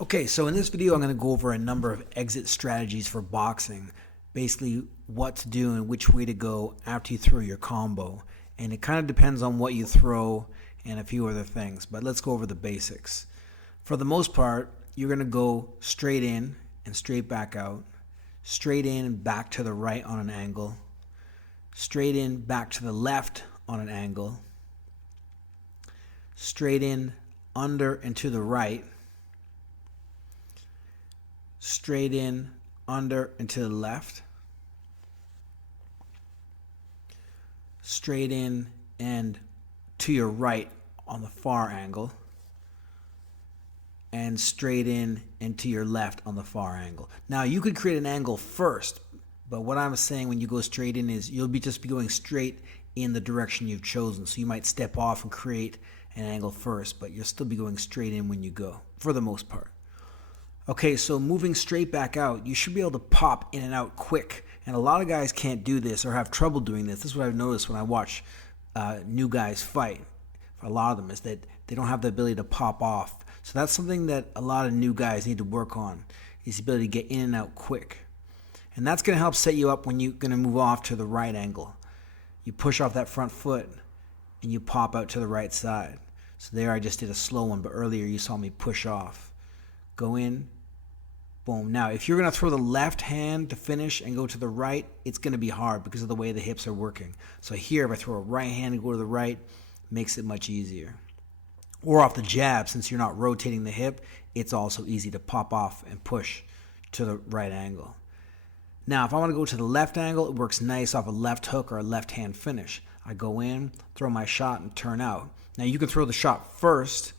Okay, so in this video, I'm going to go over a number of exit strategies for boxing. Basically, what to do and which way to go after you throw your combo. And it kind of depends on what you throw and a few other things. But let's go over the basics. For the most part, you're going to go straight in and straight back out. Straight in and back to the right on an angle. Straight in, back to the left on an angle. Straight in, under and to the right. Straight in, under and to the left. Straight in and to your right on the far angle. And straight in and to your left on the far angle. Now you could create an angle first, but what I'm saying when you go straight in is you'll just be going straight in the direction you've chosen. So you might step off and create an angle first, but you'll still be going straight in when you go, for the most part. Okay, so moving straight back out, you should be able to pop in and out quick. And a lot of guys can't do this or have trouble doing this. This is what I've noticed when I watch new guys fight. For a lot of them is that they don't have the ability to pop off. So that's something that a lot of new guys need to work on, is the ability to get in and out quick. And that's going to help set you up when you're going to move off to the right angle. You push off that front foot and you pop out to the right side. So there I just did a slow one, but earlier you saw me push off. Go in, boom. Now, if you're going to throw the left hand to finish and go to the right, it's going to be hard because of the way the hips are working. So here, if I throw a right hand and go to the right, makes it much easier. Or off the jab, since you're not rotating the hip, it's also easy to pop off and push to the right angle. Now, if I want to go to the left angle, it works nice off a left hook or a left hand finish. I go in, throw my shot, and turn out. Now, you can throw the shot first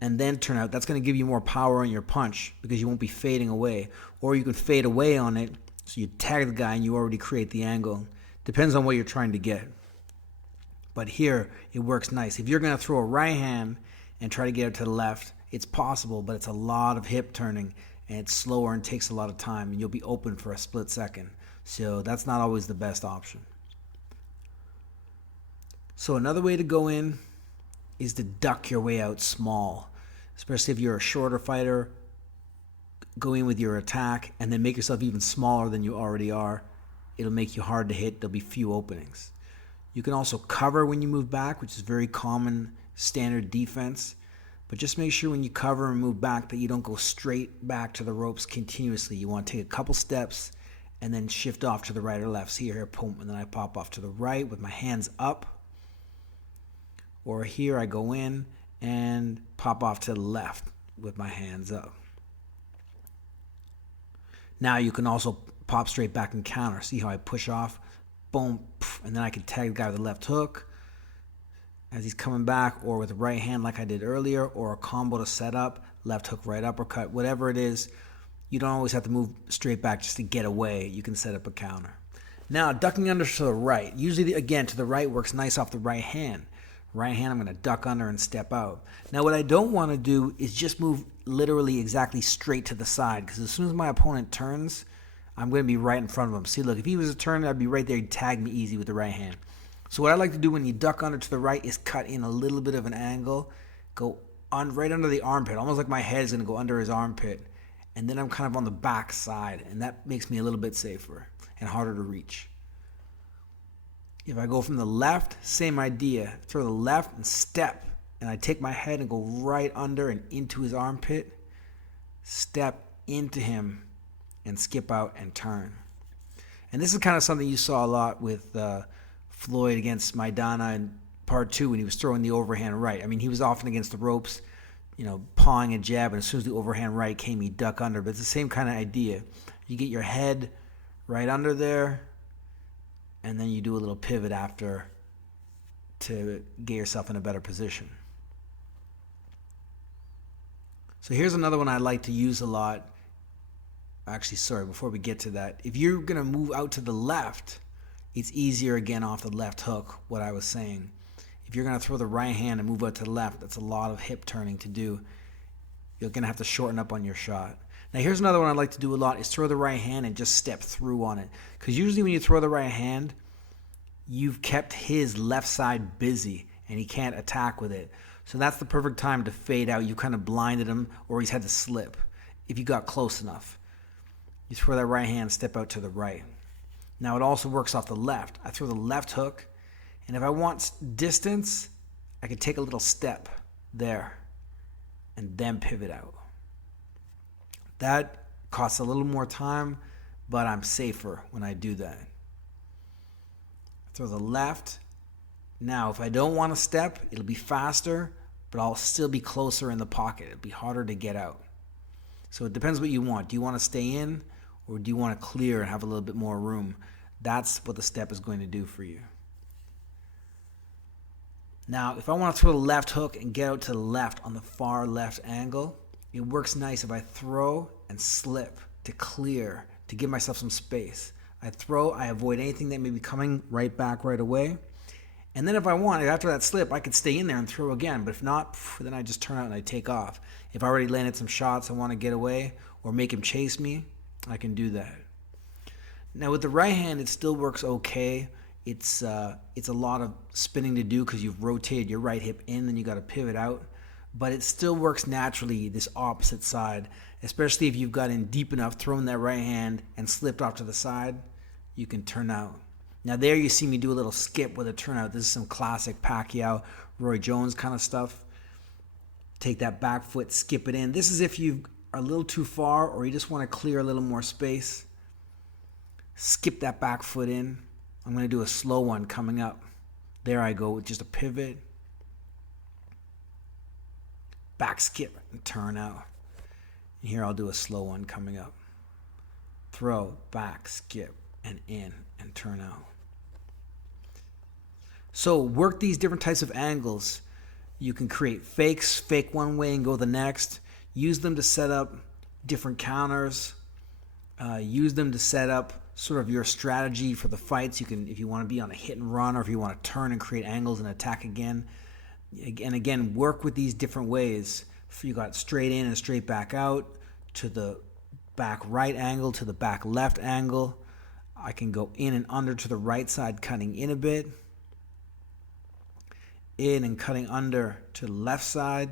and then turn out. That's going to give you more power on your punch because you won't be fading away. Or you can fade away on it, so you tag the guy and you already create the angle. Depends on what you're trying to get. But here, it works nice. If you're going to throw a right hand and try to get it to the left, it's possible, but it's a lot of hip turning, and it's slower and takes a lot of time, and you'll be open for a split second. So that's not always the best option. So another way to go in is to duck your way out small, especially if you're a shorter fighter. Go in with your attack and then make yourself even smaller than you already are. It'll make you hard to hit. There'll be few openings. You can also cover when you move back, which is very common standard defense. But just make sure when you cover and move back that you don't go straight back to the ropes continuously. You want to take a couple steps and then shift off to the right or left. See here, boom, and then I pop off to the right with my hands up. Or here I go in and pop off to the left with my hands up. Now you can also pop straight back and counter. See how I push off, boom, and then I can tag the guy with the left hook as he's coming back, or with the right hand like I did earlier, or a combo to set up, left hook, right uppercut, whatever it is. You don't always have to move straight back just to get away. You can set up a counter. Now, ducking under to the right. Usually, again, to the right works nice off the right hand. Right hand, I'm going to duck under and step out. Now, what I don't want to do is just move literally exactly straight to the side, because as soon as my opponent turns, I'm going to be right in front of him. See, look, if he was a turn, I'd be right there. He'd tag me easy with the right hand. So what I like to do when you duck under to the right is cut in a little bit of an angle, go on right under the armpit, almost like my head is going to go under his armpit, and then I'm kind of on the back side, and that makes me a little bit safer and harder to reach. If I go from the left, same idea. Throw the left and step, and I take my head and go right under and into his armpit, step into him, and skip out and turn. And this is kind of something you saw a lot with Floyd against Maidana in part 2 when he was throwing the overhand right. I mean, he was often against the ropes, pawing a jab, and as soon as the overhand right came, he'd duck under. But it's the same kind of idea. You get your head right under there, and then you do a little pivot after to get yourself in a better position. So here's another one I like to use a lot. Actually, sorry, before we get to that, if you're going to move out to the left, it's easier again off the left hook, what I was saying. If you're going to throw the right hand and move out to the left, that's a lot of hip turning to do. You're going to have to shorten up on your shot. Now here's another one I like to do a lot is throw the right hand and just step through on it. Because usually when you throw the right hand, you've kept his left side busy and he can't attack with it. So that's the perfect time to fade out. You kind of blinded him or he's had to slip. if you got close enough. You throw that right hand, step out to the right. Now it also works off the left. I throw the left hook, and if I want distance, I can take a little step there and then pivot out. That costs a little more time, but I'm safer when I do that. Throw the left. Now, if I don't want to step, it'll be faster, but I'll still be closer in the pocket. It'll be harder to get out. So it depends what you want. Do you want to stay in, or do you want to clear and have a little bit more room? That's what the step is going to do for you. Now, if I want to throw the left hook and get out to the left on the far left angle, it works nice if I throw and slip to clear, to give myself some space. I throw, I avoid anything that may be coming right back right away. And then if I want, after that slip, I could stay in there and throw again. But if not, then I just turn out and I take off. If I already landed some shots, I want to get away or make him chase me, I can do that. Now with the right hand, it still works okay. It's a lot of spinning to do because you've rotated your right hip in, then you got to pivot out. But it still works naturally, this opposite side, especially if you've got in deep enough, thrown that right hand and slipped off to the side, you can turn out. Now there you see me do a little skip with a turnout. This is some classic Pacquiao, Roy Jones kind of stuff. Take that back foot, skip it in. This is if you are a little too far or you just want to clear a little more space. Skip that back foot in. I'm going to do a slow one coming up. There I go with just a pivot. Back skip and turn out. And here I'll do a slow one coming up. Throw, back, skip, and in and turn out. So work these different types of angles. You can create fakes, fake one way and go the next. Use them to set up different counters. Use them to set up sort of your strategy for the fights. You can, if you want to be on a hit and run, or if you want to turn and create angles and attack again. And again, work with these different ways. If you got straight in and straight back out, to the back right angle, to the back left angle. I can go in and under to the right side, cutting in a bit. In and cutting under to the left side.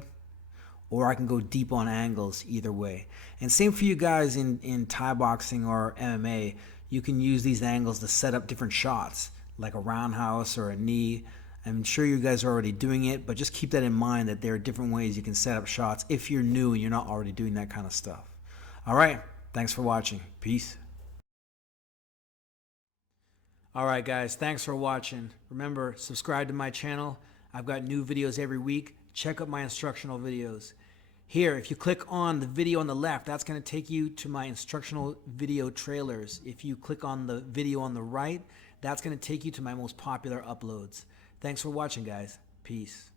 Or I can go deep on angles either way. And same for you guys in Thai boxing or MMA. You can use these angles to set up different shots, like a roundhouse or a knee. I'm sure you guys are already doing it, but just keep that in mind that there are different ways you can set up shots if you're new and you're not already doing that kind of stuff. All right, thanks for watching. Peace. All right, guys, thanks for watching. Remember, subscribe to my channel. I've got new videos every week. Check out my instructional videos. Here, if you click on the video on the left, that's going to take you to my instructional video trailers. If you click on the video on the right, that's going to take you to my most popular uploads. Thanks for watching, guys. Peace.